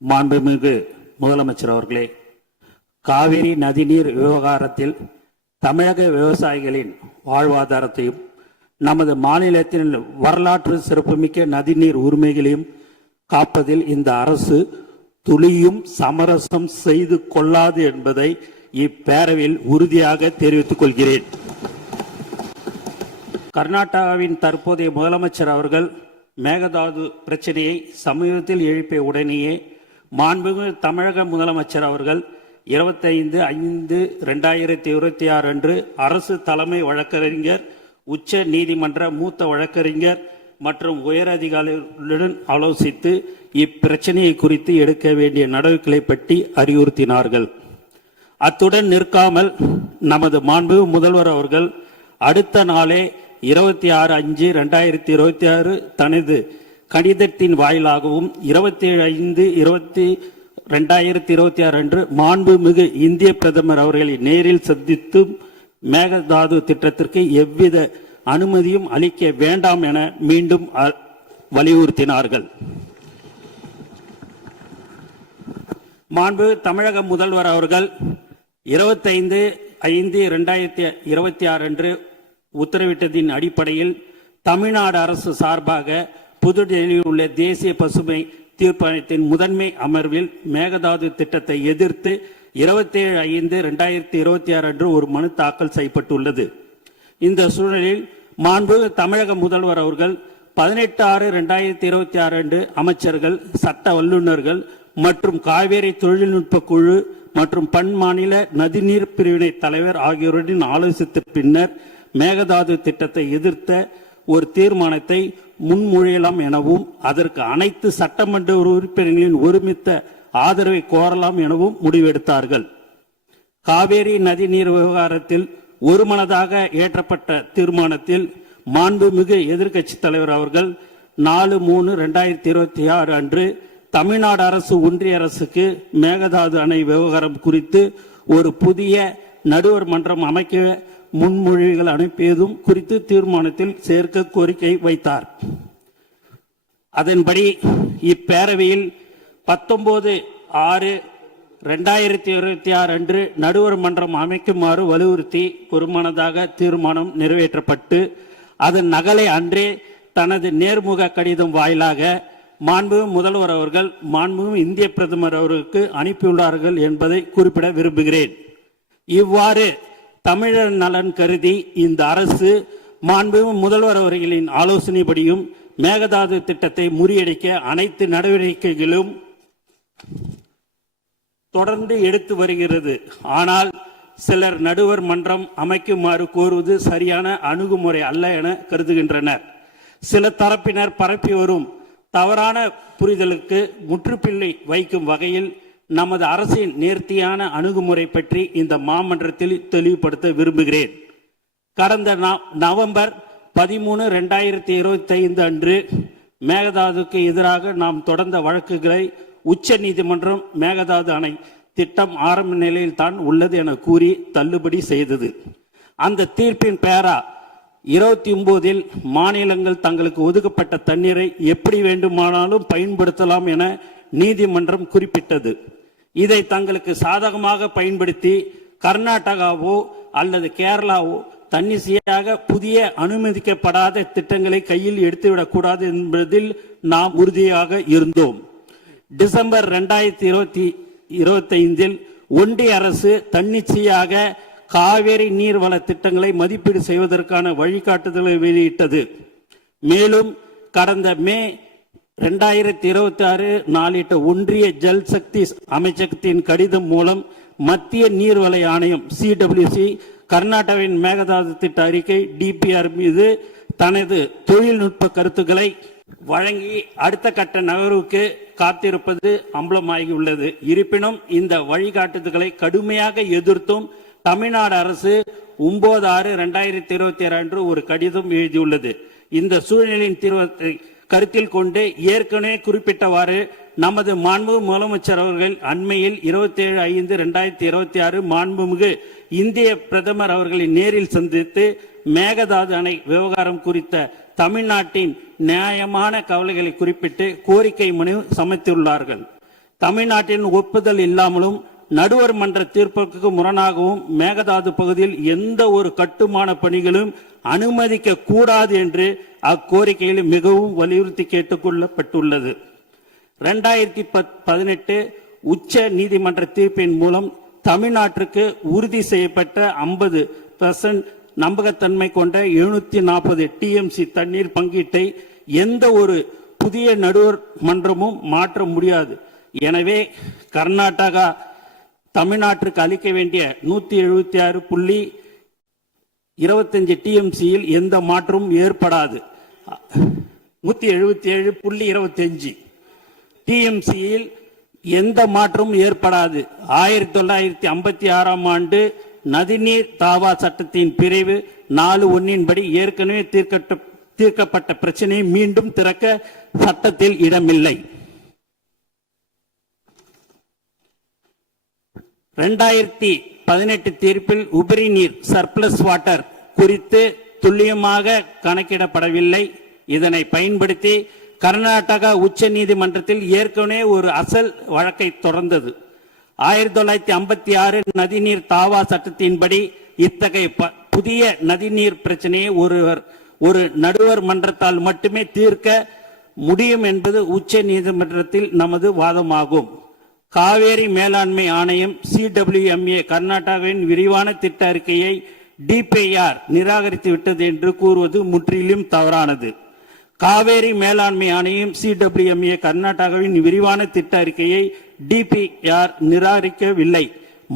மாண்புமிகு முதலமைச்சர் அவர்களே, காவிரி நதிநீர் விவகாரத்தில் தமிழக விவசாயிகளின் வாழ்வாதாரத்தையும் நமது மாநிலத்தின் வரலாற்று சிறப்புமிக்க நதிநீர் உரிமைகளையும் காப்பதில் இந்த அரசு துளியும் சமரசம் செய்து கொள்ளாது என்பதை இப்பேரவையில் உறுதியாக தெரிவித்துக் கொள்கிறேன். கர்நாடகாவின் தற்போதைய முதலமைச்சர் அவர்கள் மேகதாது பிரச்சனையை சமீபத்தில் எழுப்பிய உடனேயே மாண்புமிகு தமிழக முதலமைச்சர் அவர்கள் 25/5/2026 அன்று அரசு தலைமை வழக்கறிஞர், உச்ச நீதிமன்ற மூத்த வழக்கறிஞர் மற்றும் உயர் அதிகாரிகளுடன் ஆலோசித்து இப்பிரச்சனையை குறித்து எடுக்க வேண்டிய நடவடிக்கைகளை பற்றி அறிவுறுத்தினார்கள். அத்துடன் நிற்காமல் நமது மாண்புமிகு முதல்வர் அவர்கள் அடுத்த நாளே 26/5/2026 தனது கடிதத்தின் வாயிலாகவும் 27/5/2026 அன்று மாண்புமிகு இந்திய பிரதமர் அவர்களை நேரில் சந்தித்து மேகதாது திட்டத்திற்கு எவ்வித அனுமதியும் அளிக்க வேண்டாம் என மீண்டும் வலியுறுத்தினார்கள். மாண்பு தமிழக முதல்வர் அவர்கள் 25/5/2026 அன்று உத்தரவிட்டதின் அடிப்படையில் தமிழ்நாடு அரசு சார்பாக புதுடெல்லியில் உள்ள தேசிய பசுமை தீர்ப்பாயத்தின் முதன்மை அமர்வில் மேகதாது திட்டத்தை எதிர்த்து 27/5/2026 அன்று ஒரு மனு தாக்கல் செய்யப்பட்டுள்ளது. இந்த சூழலில் மாண்பு தமிழக முதல்வர் அவர்கள் 18/6/2026 அன்று அமைச்சர்கள், சட்ட வல்லுநர்கள் மற்றும் காவேரி தொழில்நுட்ப குழு மற்றும் பன்மாநில நதிநீர் பிரிவினை தலைவர் ஆகியோருடன் ஆலோசித்த பின்னர் மேகதாது திட்டத்தை எதிர்த்த ஒரு தீர்மானத்தை முன்மொழியலாம் எனவும் அதற்கு அனைத்து சட்டமன்ற உறுப்பினர்களின் ஒருமித்த ஆதரவை கோரலாம் எனவும் முடிவெடுத்தார்கள். காவேரி நதிநீர் விவகாரத்தில் ஒருமனதாக ஏற்றப்பட்ட தீர்மானத்தில் மாண்புமிகு எதிர்க்கட்சி தலைவர் அவர்கள் 4/3/2026 அன்று தமிழ்நாடு அரசு ஒன்றிய அரசுக்கு மேகதாது அணை விவகாரம் குறித்து ஒரு புதிய நடுவர் மன்றம் அமைக்க முன்மொழிவுகள் அனுப்பியதும் குறித்து தீர்மானத்தில் சேர்க்க கோரிக்கை வைத்தார். அதன்படி இப்பேரவையில் 19/6/2026 அன்று நடுவர் மன்றம் அமைக்குமாறு வலியுறுத்தி ஒருமனதாக தீர்மானம் நிறைவேற்றப்பட்டு அதன் நகலை அன்றே தனது நேர்முக கடிதம் வாயிலாக மாண்புமிகு முதல்வர் அவர்கள் மாண்புமிகு இந்திய பிரதமர் அவர்களுக்கு அனுப்பியுள்ளார்கள் என்பதை குறிப்பிட விரும்புகிறேன். இவ்வாறு தமிழர் நலன் கருதி இந்த அரசு மாண்புமிகு முதல்வர் அவர்களின் ஆலோசனைப்படியும் மேகதாது திட்டத்தை முறியடிக்க அனைத்து நடவடிக்கைகளும் தொடர்ந்து எடுத்து வருகிறது. ஆனால் சிலர் நடுவர் மன்றம் அமைக்குமாறு கோருவது சரியான அணுகுமுறை அல்ல என கருதுகின்றனர். சில தரப்பினர் பரப்பி வரும் தவறான புரிதலுக்கு முற்றுப்புள்ளி வைக்கும் வகையில் நமது அரசின் நேர்த்தியான அணுகுமுறை பற்றி இந்த மாமன்றத்தில் தெளிவுபடுத்த விரும்புகிறேன். கடந்த நவம்பர் 13/2025 அன்று மேகதாதுக்கு எதிராக நாம் தொடர்ந்த வழக்குகளை உச்ச நீதிமன்றம் மேகதாது அணை திட்டம் ஆரம்ப நிலையில் தான் உள்ளது என கூறி தள்ளுபடி செய்தது. அந்த தீர்ப்பின் பேரா 29 மாநிலங்கள் தங்களுக்கு ஒதுக்கப்பட்ட தண்ணீரை எப்படி வேண்டுமானாலும் பயன்படுத்தலாம் என நீதிமன்றம் குறிப்பிட்டது. இதை தங்களுக்கு சாதகமாக பயன்படுத்தி கர்நாடகாவோ அல்லது கேரளாவோ தன்னிச்சையாக புதிய அனுமதிக்கப்படாத திட்டங்களை கையில் எடுத்துவிடக்கூடாது என்பதில் நாம் உறுதியாக இருந்தோம். டிசம்பர் 2025 ஒன்றிய அரசு தன்னிச்சையாக காவேரி நீர்வள திட்டங்களை மதிப்பீடு செய்வதற்கான வழிகாட்டுதலை வெளியிட்டது. மேலும் கடந்த மே 2026 நாளிட்ட ஒன்றிய ஜல் சக்தி அமைச்சகத்தின் கடிதம் மூலம் மத்திய நீர்வள ஆணையம் CWC கர்நாடகாவின் மேகதாது திட்ட அறிக்கை DPR மீது தனது தொழில்நுட்ப கருத்துக்களை வழங்கி அடுத்த கட்ட நகர்வுக்கு காத்திருப்பது அம்பலமாகியுள்ளது. இருப்பினும் இந்த வழிகாட்டுதல்களை கடுமையாக எதிர்த்தும் தமிழ்நாடு அரசு 9/6/2026 அன்று ஒரு கடிதம் எழுதியுள்ளது. இந்த சூழ்நிலையின் தீர்வை கருத்தில் கொண்டு ஏற்கனவே குறிப்பிட்டவாறு நமது மாண்புமிகு முதலமைச்சர் அவர்கள் அண்மையில் 27/5/2026 மாண்புமிகு இந்திய பிரதமர் அவர்களை நேரில் சந்தித்து மேகதாது அணை விவகாரம் குறித்த தமிழ்நாட்டின் நியாயமான கவலைகளை குறிப்பிட்டு கோரிக்கை மனு சமர்ப்பித்துள்ளார்கள். தமிழ்நாட்டின் ஒப்புதல் இல்லாமலும் நடுவர் மன்ற தீர்ப்புக்கு முரணாகவும் மேகதாது பகுதியில் எந்த ஒரு கட்டுமான பணிகளும் அனுமதிக்க கூடாது என்று அக்கோரிக்கையில் மிகவும் வலியுறுத்தி கேட்டுக்கொள்ளப்பட்டுள்ளது. 2018 உச்ச நீதிமன்ற தீர்ப்பின் மூலம் தமிழ்நாட்டிற்கு உறுதி செய்யப்பட்ட 50% நம்பகத்தன்மை கொண்ட 740 TMC தண்ணீர் பங்கீட்டை எந்த ஒரு புதிய நடுவர் மன்றமும் மாற்ற முடியாது. எனவே கர்நாடகா தமிழ்நாட்டிற்கு அளிக்க வேண்டிய 176.25 TMCயில் எந்த மாற்றமும் ஏற்படாது. 177.25 TMCயில் எந்த மாற்றமும் ஏற்படாது. 1956ஆம் ஆண்டு நதிநீர் தாவா சட்டத்தின் பிரிவு 4(1) படி ஏற்கனவே தீர்க்கப்பட்ட பிரச்சனையை மீண்டும் திறக்க சட்டத்தில் இடமில்லை. 2018 தீர்ப்பில் உபரி நீர் சர்ப்ளஸ் வாட்டர் குறித்து துல்லியமாக கணக்கிடப்படவில்லை. இதனை பயன்படுத்தி கர்நாடகா உச்ச நீதிமன்றத்தில் ஏற்கனவே ஒரு அசல் வழக்கை தொடர்ந்தது. 1956 நதிநீர் தாவா சட்டத்தின்படி இத்தகைய புதிய நதிநீர் பிரச்சனையை ஒரு நடுவர் மன்றத்தால் மட்டுமே தீர்க்க முடியும் என்பது உச்ச நீதிமன்றத்தில் நமது வாதமாகும். காவேரி மேலாண்மை ஆணையம் CWMA கர்நாடகாவின் விரிவான திட்ட அறிக்கையை DPR நிராகரித்து விட்டது என்று கூறுவது முற்றிலும் தவறானது. காவேரி மேலாண்மை ஆணையம் CWMA கர்நாடகாவின் விரிவான திட்ட அறிக்கையை DPR நிராகரிக்கவில்லை.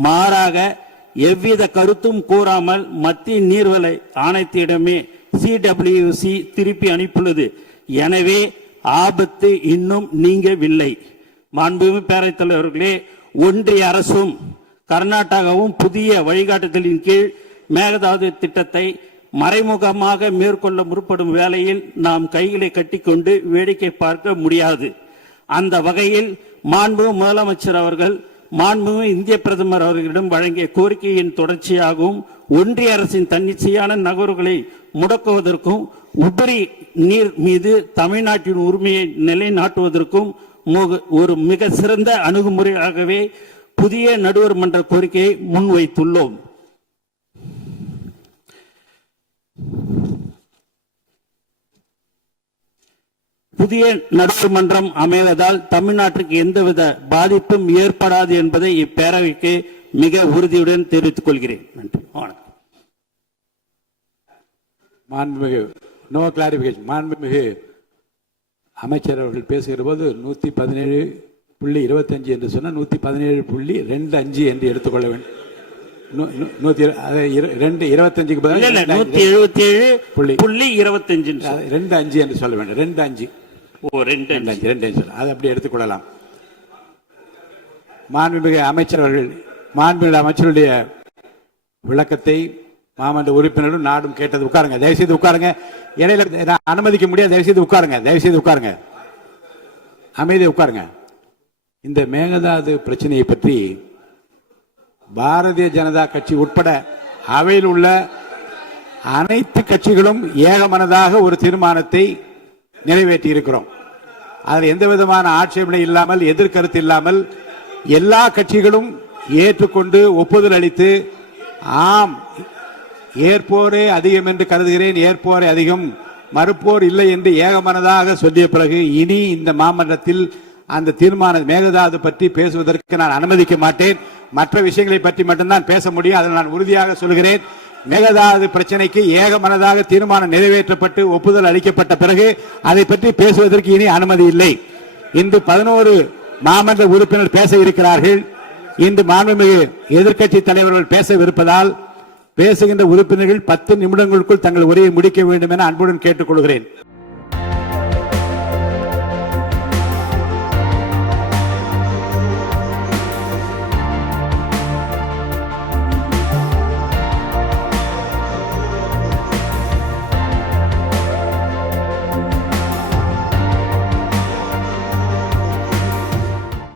மாறாக எவ்வித கருத்தும் கூறாமல் மத்திய நீர்வள ஆணையத்திடமே CWC திருப்பி அனுப்பியுள்ளது. எனவே ஆபத்து இன்னும் நீங்கவில்லை. மாண்புமிகு பேரவைத் தலைவர்களே, ஒன்றிய அரசும் கர்நாடகாவும் புதிய வழிகாட்டுதலின் கீழ் மேகதாது திட்டத்தை மறைமுகமாக மேற்கொள்ள முற்படும் வேளையில் நாம் கைகளை கட்டிக்கொண்டு வேடிக்கை பார்க்க முடியாது. அந்த வகையில் மாண்புமிகு முதலமைச்சர் அவர்கள் மாண்புமிகு இந்திய பிரதமர் அவர்களிடம் வழங்கிய கோரிக்கையின் தொடர்ச்சியாகவும் ஒன்றிய அரசின் தன்னிச்சையான நகர்வுகளை முடக்குவதற்கும் உபரி நீர் மீது தமிழ்நாட்டின் உரிமையை நிலைநாட்டுவதற்கும் ஒரு மிக சிறந்த அணுகுமுறையாகவே புதிய நடுவர் மன்ற கோரிக்கையை முன்வைத்துள்ளோம். புதிய நடுவர் மன்றம் அமைவதால் தமிழ்நாட்டிற்கு எந்தவித பாதிப்பும் ஏற்படாது என்பதை இப்பேரவைக்கு மிக உறுதியுடன் தெரிவித்துக் கொள்கிறேன். நன்றி. மாண்புமிகு நோ கிளாரிபிகேஷன். மாண்புமிகு அமைச்சர் அவர்கள் பேசுகிற போது 117.25 என்று சொன்னால் 117.25 என்று எடுத்துக்கொள்ள வேண்டும். 25க்கு பதில் 177.25 என்று சொல்ல வேண்டும். 25 அதை அப்படி எடுத்துக்கொள்ளலாம். மாண்புமிகு அமைச்சர் அவர்கள் மாண்புமிகு அமைச்சருடைய விளக்கத்தை மாமன்ற உறுப்பினரும் நாடும் கேட்டது. உட்காருங்க, தயவுசெய்து உட்காருங்க. இடையில அனுமதிக்க முடியாது. தயவுசெய்து உட்காருங்க, தயவுசெய்து உட்காருங்க, அமைதியை உட்காருங்க. இந்த மேகதாது பிரச்சனையை பற்றி பாரதிய ஜனதா கட்சி உட்பட அவையில் உள்ள அனைத்து கட்சிகளும் ஏகமனதாக ஒரு தீர்மானத்தை நிறைவேற்றி இருக்கிறோம். அதில் எந்த விதமான ஆட்சேபனை இல்லாமல், எதிர்கருத்து இல்லாமல் எல்லா கட்சிகளும் ஏற்றுக்கொண்டு ஒப்புதல் அளித்து ஆம் ஏற்போரே அதிகம் என்று கருதுகிறேன், ஏற்போரே அதிகம், மறுப்போர் இல்லை என்று ஏகமனதாக சொல்லிய பிறகு இனி இந்த மாமன்றத்தில் அந்த தீர்மான மேகதாது பற்றி பேசுவதற்கு நான் அனுமதிக்க மாட்டேன். மற்ற விஷயங்களை பற்றி மட்டும்தான் பேச முடியும். அதை நான் உறுதியாக சொல்கிறேன். மேகதாது பிரச்சனைக்கு ஏகமனதாக தீர்மானம் நிறைவேற்றப்பட்டு ஒப்புதல் அளிக்கப்பட்ட பிறகு அதை பற்றி பேசுவதற்கு இனி அனுமதி இல்லை. இன்று 11 மாமன்ற உறுப்பினர் பேச இருக்கிறார்கள். இன்று மாண்புமிகு எதிர்க்கட்சி தலைவர்கள் பேசவிருப்பதால் பேசுகின்ற உறுப்பினர்கள் 10 நிமிடங்களுக்குள் தங்கள் உரையை முடிக்க வேண்டும் என அன்புடன் கேட்டுக்கொள்கிறேன்.